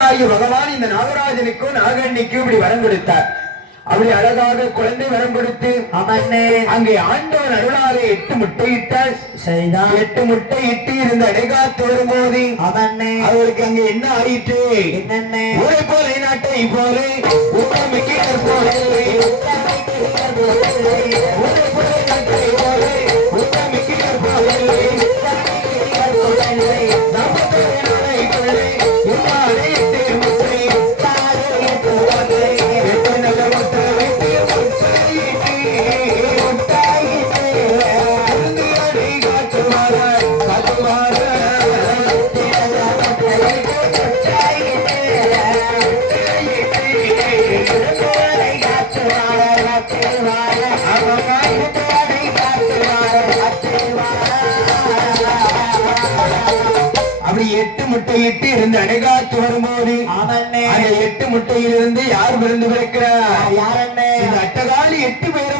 பகவான் இந்த நாகராஜனுக்கும் நாகண்ணிக்கும் இப்படி வரம் கொடுத்தார். அப்படி அழகாக குழந்தை வரம் கொடுத்து அங்கே ஆண்டவன் அருளாக 8 முட்டையிட்டால் சரிதான். 8 முட்டையிட்டு இருந்த அடைகாத்து வரும்போது அவருக்கு அங்க என்ன ஆயிற்று? ஊரை போல நாட்டை போல ஊரை போல அப்படி 8 முட்டையிட்டு இருந்து அடைகாத்து வரும்போது அந்த 8 முட்டையிலிருந்து யார் பிறந்து பிறக்கிறார்? இந்த அட்டகாலி 8 பேரும்